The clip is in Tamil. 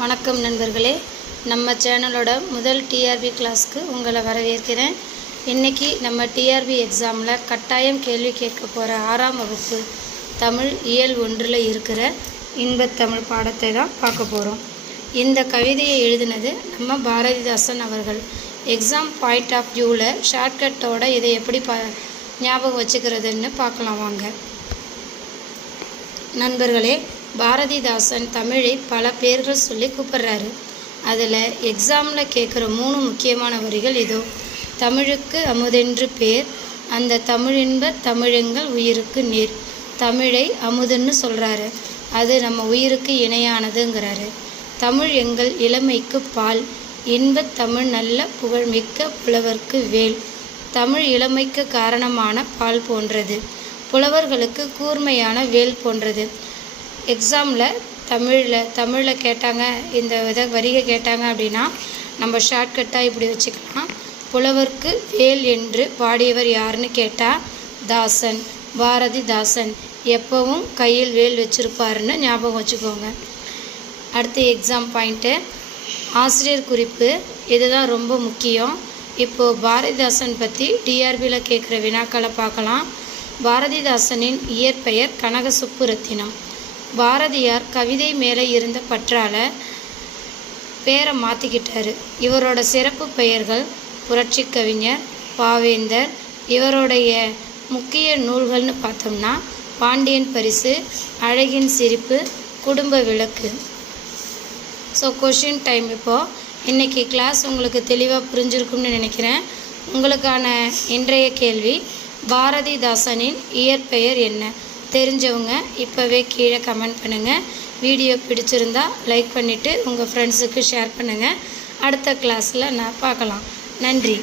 வணக்கம் நண்பர்களே, நம்ம சேனலோட முதல் டிஆர்பி கிளாஸ்க்கு உங்களை வரவேற்கிறேன். இன்றைக்கி நம்ம டிஆர்பி எக்ஸாமில் கட்டாயம் கேள்வி கேட்க போகிற 6ஆம் வகுப்பு தமிழ் இயல் 1ல் இருக்கிற இன்பத்தமிழ் பாடத்தை தான் பார்க்க போகிறோம். இந்த கவிதையை எழுதினது நம்ம பாரதிதாசன் அவர்கள். எக்ஸாம் பாயிண்ட் ஆஃப் வியூவில் ஷார்ட்கட்டோட இதை எப்படி ஞாபகம் வச்சுக்கிறதுன்னு பார்க்கலாம் வாங்க. நண்பர்களே, பாரதிதாசன் தமிழை பல பேர்கள் சொல்லி கூப்பிட்றாரு. அதில் எக்ஸாமில் கேட்குற 3 முக்கியமான வரிகள் இதோ. தமிழுக்கு அமுதென்று பேர், அந்த தமிழின்ப தமிழெங்கள் உயிருக்கு நீர். தமிழை அமுதுன்னு சொல்கிறாரு, அது நம்ம உயிருக்கு இணையானதுங்கிறாரு. தமிழ் எங்கள் இளமைக்கு பால், இன்பத் தமிழ் நல்ல புகழ்மிக்க புலவர்க்கு வேல். தமிழ் இளமைக்கு காரணமான பால் போன்றது, புலவர்களுக்கு கூர்மையான வேல் போன்றது. எக்ஸாமில் தமிழில் கேட்டாங்க, இந்த வரிகை கேட்டாங்க அப்படின்னா நம்ம ஷார்ட்கட்டாக இப்படி வச்சுக்கலாம். புலவர்க்கு வேல் என்று பாடியவர் யாருன்னு கேட்டால் தாசன், பாரதிதாசன். எப்போவும் கையில் வேல் வச்சுருப்பாருன்னு ஞாபகம் வச்சுக்கோங்க. அடுத்து எக்ஸாம் பாயிண்ட்டு ஆசிரியர் குறிப்பு. இதுதான் ரொம்ப முக்கியம். இப்போது பாரதிதாசன் பற்றி டிஆர்பியில் கேட்குற வினாக்களை பார்க்கலாம். பாரதிதாசனின் இயற்பெயர் கனக சுப்புரத்தினம். பாரதியார் கவிதை மேலே இருந்த பற்றால் பேரை மாற்றிக்கிட்டாரு. இவரோட சிறப்பு பெயர்கள் புரட்சி கவிஞர், பாவேந்தர். இவருடைய முக்கிய நூல்கள்னு பார்த்தோம்னா பாண்டியன் பரிசு, அழகின் சிரிப்பு, குடும்ப விளக்கு. So question time. இப்போது இன்றைக்கி கிளாஸ் உங்களுக்கு தெளிவாக புரிஞ்சிருக்கும்னு நினைக்கிறேன். உங்களுக்கான இன்றைய கேள்வி, பாரதிதாசனின் இயற்பெயர் என்ன? தெரிஞ்சவங்க இப்போவே கீழே கமெண்ட் பண்ணுங்கள். வீடியோ பிடிச்சிருந்தா லைக் பண்ணிவிட்டு உங்கள் ஃப்ரெண்ட்ஸுக்கு ஷேர் பண்ணுங்கள். அடுத்த கிளாஸில் நான் பார்க்கலாம். நன்றி.